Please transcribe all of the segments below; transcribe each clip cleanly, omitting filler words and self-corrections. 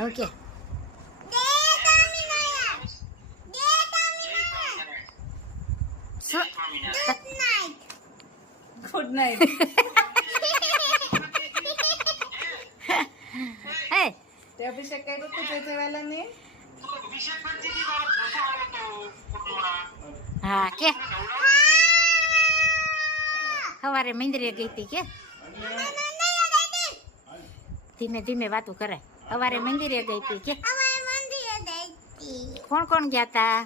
Okay. Good night. હે તે અભિષેક કર્યું તું ચેચેવાલાને? હા કે સવારે મંદિરે ગઈ હતી કે ધીમે ધીમે વાતું કરે. સવારે મંદિરે ગઈ હતી કે કોણ કોણ ગયા તા?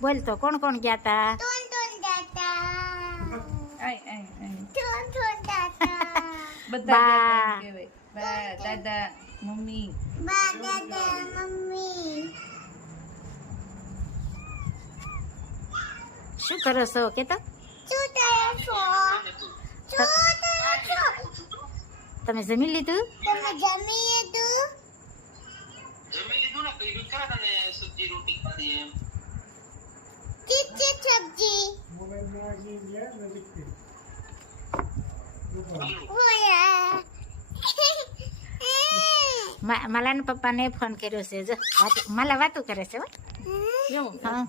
બોલ તો કોણ કોણ ગયા તા? આય આય આય. બા. બધા કહેવાય. બા, દાદા, મમ્મી. શું કરો છો કે તો? તમે જમી લીધું? માલાના પપ્પાને ફોન કર્યો છે. જો માલા વાતું કરે છે. હા.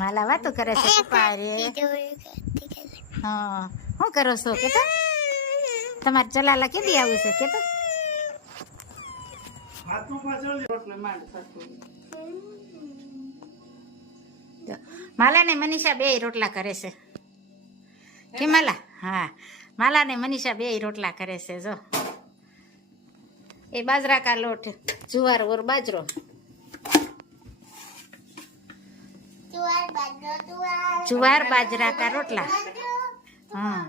માલા વાતું કરે છે પપ્પા રે. હા શું કરો છો કે તો? તમારે ચલાલા કેદી આવું છે કે તો? માલા ને મનીષા બે રોટલા કરે છે કે માલા? હા માલા ને મનીષા બે રોટલા કરે છે. જો એ બાજરા કા લોટ, જુવાર ઓર બાજરો. જુવાર બાજરા કા રોટલા. હા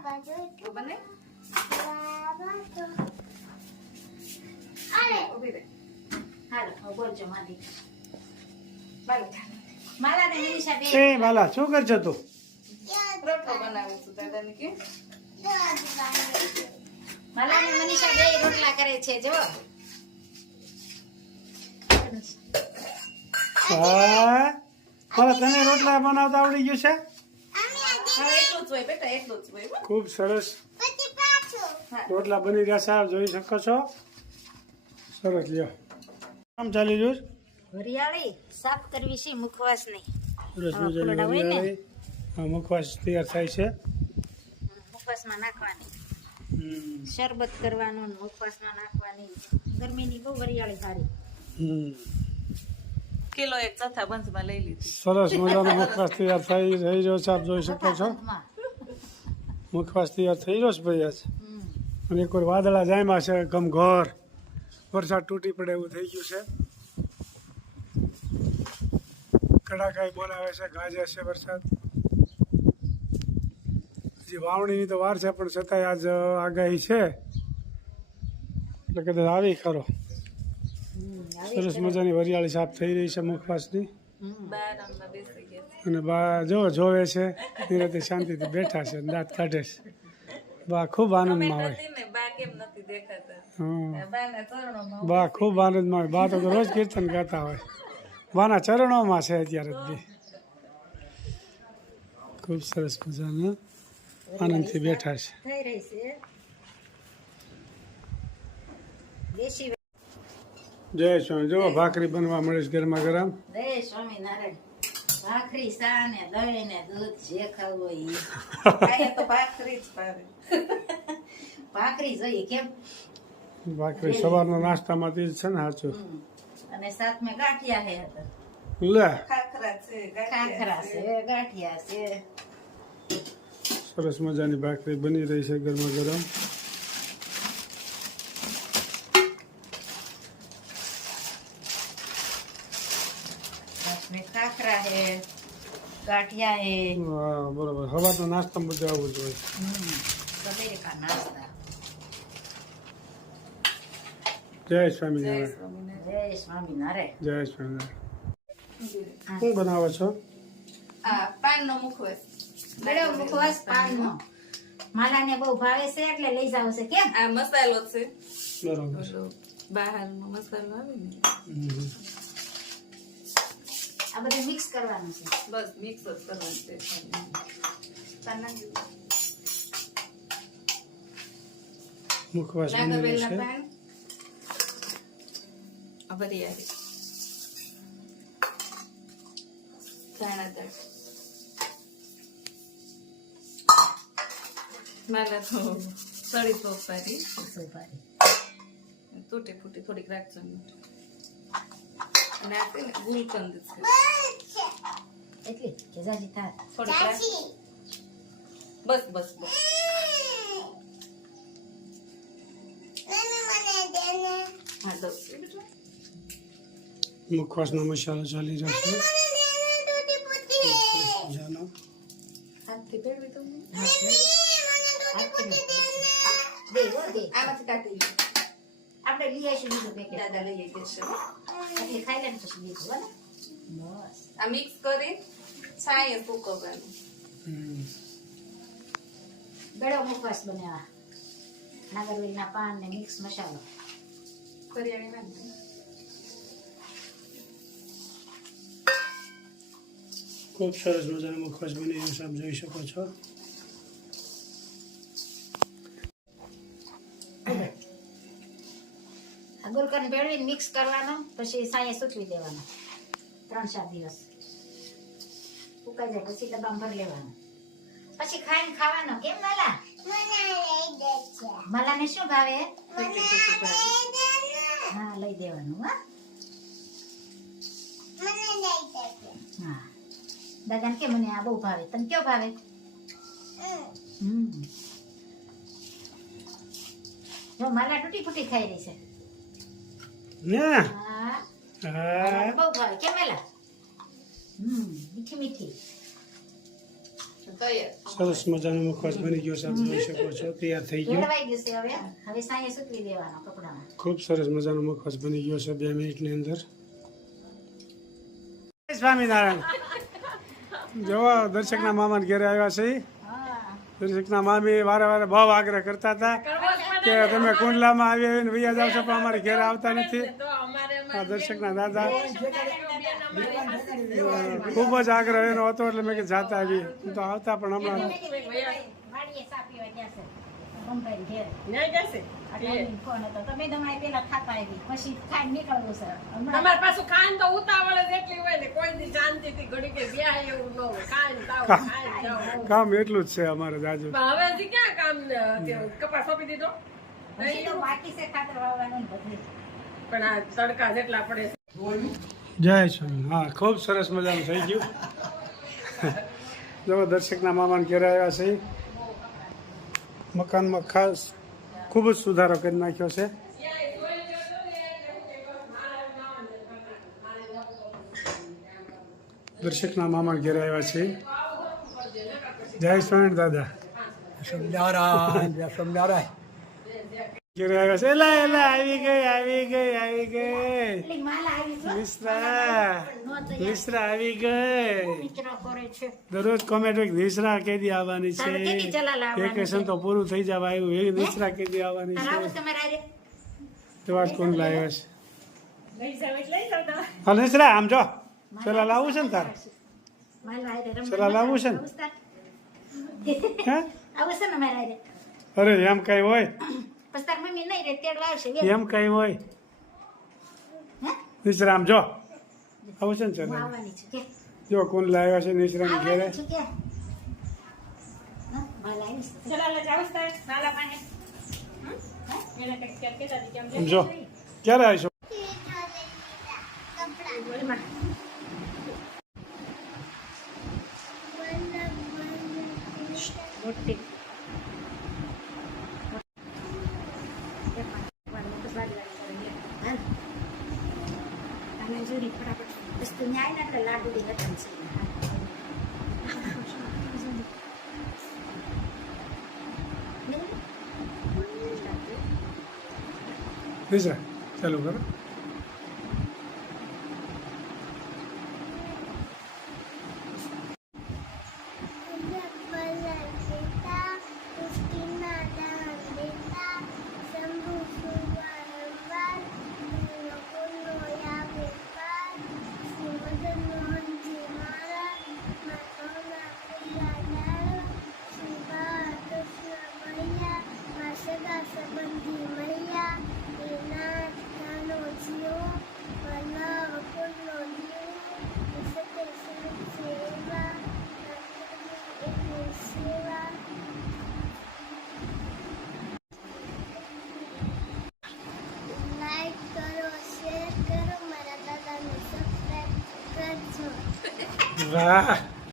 બોલજો મારી. માલા ને મનીષા બે. એ માલા શું કરছো તું? રોટલો બનાવું છું દાદાને કે. માલા ને મનીષા બે રોટલા કરે છે. જો હા માલા તને રોટલા બનાવતા આવડી ગયું છે? હા એટલું જ હોય બેટા, એટલું જ હોય. ખૂબ સરસ રોટલા બની રહ્યા છે. આપ જોઈ શકો છો. સરસ લ્યો. કામ ચાલી રહ્યું છે. વરિયાળી સાફ કરવી છે મુખવાસ નહીં. સરસ મજાની વરિયાળી. હા મુખવાસ તૈયાર થાય છે. મુખવાસમાં નાખવાની. શરબત કરવાનું ને મુખવાસમાં નાખવાની. ગરમીની બહુ વરિયાળી સારી. કિલો એક ચોથા બંધમાં લઈ લીધી. સરસ મજાનો મુખવાસ તૈયાર થઈ રહ્યો છે. આપ જોઈ શકો છો. મુખવાસ તૈયાર થઈ રહ્યો છે ભાઈ આજ. અને એક વાર વાદળા જામ્યા છે ગમઘોર. વરસાદ તૂટી પડે એવું થઈ ગયું છે. કડાકાઈ બોલાવે છે, ગાજે છે વરસાદ. હજી વાવણીની તો વાર છે પણ છતાંય આજ આગાહી છે એટલે કદાચ આવી ખરો. સરસ મજાની વરિયાળી સાફ થઈ રહી છે મુખવાસની. બારામાં બેસી ગયા. અને બા જોવે છે નિરાતે શાંતિથી બેઠા છે, દાંત કાઢે છે. બા ખૂબ આનંદમાં હોય. ને બા કેમ નથી દેખાતા? હા બાના ચરણોમાં બા ખૂબ આનંદમાં હોય. બા તો રોજ કીર્તન ગાતા હોય. બાના ચરણોમાં છે અત્યારે બી. ખૂબ સરસ મજાના આનંદથી બેઠા છે. થઈ રહી છે. દેશી જય સ્વામી. જો ભાખરી બનવા મળે છે ગરમા ગરમ. જય સ્વામિનારાયણ. ભાખરી સા ને દહીં ને દૂધ જે ખાવું હોય ઈ. અહીંયા તો ભાખરી જ ભાવે. ભાખરી જોઈએ કેમ? ભાખરી સવારના નાસ્તામાંથી જ છે ને સાચું. અને સાથ મેં ગાંઠિયા હે હતા. લે ખાખરા છે, ખાખરા છે, ગાંઠિયા છે. સરસ મજાની ભાખરી બની રહી છે ગરમા ગરમ. સાથ મેં ખાખરા હે, ગાંઠિયા હે. વાહ બરોબર. સવારના નાસ્તામાં બધું આવું જ હોય. સવેરે કા નાસ્તા. જય જય સ્વામિનારાયણ. સ્વામિનારાયણ. જય સ્વામિનારાયણ. જય સ્વામિનારાયણ. શું બનાવો છો? આ પાનનો મુખવાસ. બડો મુખવાસ પાનનો. માલાને બહુ ભાવે છે એટલે લઈ જાવ છે કેમ? આ મસાલો છે. બરોબર. બહારનો મસાલો આવે ને આ બધું મિક્સ કરવાનું છે. બસ મિક્સ જ કરવાનું છે. મુખવાસ બની રહ્યો છે. પાન વરિયાળી ધાણા દાળ માલા તો સળી સોપારી તૂટી ફૂટી થોડીક રાખજો અને આ છે ને ગુલકંદ છે એટલી કે જાજી થાય થોડીક રાખ બસ બસ બસ હા દસ મુખવાસનો મસાલો ચાલી રહ્યો છે. મજાનો. હાથથી ભેળવી દઉં આમાંથી કાઢી લો. આપણે લઈ આવીશું બીજું પેકેટ દાદા લઈ દેશે એટલે ખાઈ લે પછી બીજું હો ને બસ આ મિક્સ કરી છાંયે સૂકવવાનું ગળો મુખવાસ બનાવવા નાગરવેલના પાન ને મિક્સ મસાલો કરિયાણી નાખી ખૂબ સરસ મજાનો મુખવાસ બની રહ્યો છે, આપ જોઈ શકો છો. આ ગુલકંદ ભેળવીને મિક્સ કરવાનો પછી સાંયે સૂકવી દેવાનો 3-4 દિવસ સુકાઈ જાય પછી ડબ્બામાં ભરી લેવાનો પછી ખાઈને ખાવાનો કેમ માલા માલાને શું ભાવે હા લઈ દેવાનું હા હા દાદાને કે મને આ બહુ ભાવે તને કયો ભાવે જો માલા તૂટી ફૂટી ખાઈ રહી છે ને હા હા બહુ ભાવે કેમ માલા મીઠી મીઠી સરસ મજાનો મુખવાસ બની ગયો છે, આપ જોઈ શકો છો. તૈયાર થઈ ગયો. ભેળવાઈ ગયું છે હવે સાંયે સૂકવી દેવાનો કપડામાં ખૂબ સરસ મજાનો મુખવાસ બની ગયો છે 2 મિનિટની અંદર. સ્વામિનારાયણ. જો દર્શકના મામાને ઘરે આવ્યા છે. દર્શકના મામી વારે વારે બહુ આગ્રહ કરતા હતા કે તમે કુંડલામાં આવી આવીને વૈયા જાવ છો પણ અમારે ઘરે આવતા નથી. આ દર્શકના દાદા ખૂબ જ આગ્રહ એનો હતો એટલે મેં કે જાતા આવી હું તો આવતા પણ હમણાં વાડીએ ચા પીવા ગયા છે ગંભાઈ ઘેર ફોન હતો તમે તમારે પેલા ખાતા આવી પછી ખાઈ નીકળવું છે તમારે પાછું ખાઈને તો ઉતાવળ જ એટલી હોય ને કોઈ દી શાંતિથી ઘડી કે વ્યાહ એવું ન હોય ખાઈને તાવ ખાઈને જાઓ. કામ એટલું જ છે અમારે જાજુ. પણ હવે હજી ક્યાં કામ કપાસ સોંપી દીધો પછી તો બાકી છે ખાતર વાવવાનું ને બધું પણ આ તડકા જેટલા પડે છે. જય સ્વામી. હા ખૂબ સરસ મજાનું થઈ ગયું. જો દર્શકના મામાને ઘરે આવ્યા છે. મકાનમાં ખાસ ખૂબ જ સુધારો કરી નાખ્યો છે. દર્શકના મામા ઘરે આવ્યા છે. જય સ્વામી દાદા. ઘરે આવ્યા છે. એલા એલા આવી ગઈ એટલે માલા આવી છે મિશ્રા આવી ગઈ. મિત્ર કરે છે દરરોજ કોમેન્ટ નિશ્રા કેદી આવવાની તારે કેદી છે, ચલા લાવવાની વેકેશન તો પૂરું થઈ જવા આવ્યું એ નિશ્રા કેદી આવવાની તારે આવું છે. તમારે આરે તો વાત કોણ લાવ્યા છે? લઈ જાવ એટલે લઈ જાવ તમે. હા નિશ્રા આમ જો પેલા લાવવું છે ને તારે માલા આરે ચલા લાવવું છે ને? હે આવું છે ને મારા આરે અરે એમ કઈ હોય પછી તાર મમ્મી નહીં રે તેડવા આવશે એમ કઈ હોય હે નિશ્રા આમ જો આવું છે ને હું ચલા આવવાની છું કે જો કોણ લાવ્યા છે નિશ્રા ઘેરે. આવવાની છું કે હા માલા આવી છે ચલા લઈ જાવ તારે નાલા પાણી એને કંઈક કહેતા હતી કેમ આમ જો ક્યારે આવીશું? મોટી વસ્તુ ન્યાય ને એટલે લાડુ ની રકમ છે નિશ્રા ચાલુ કરો. વાહ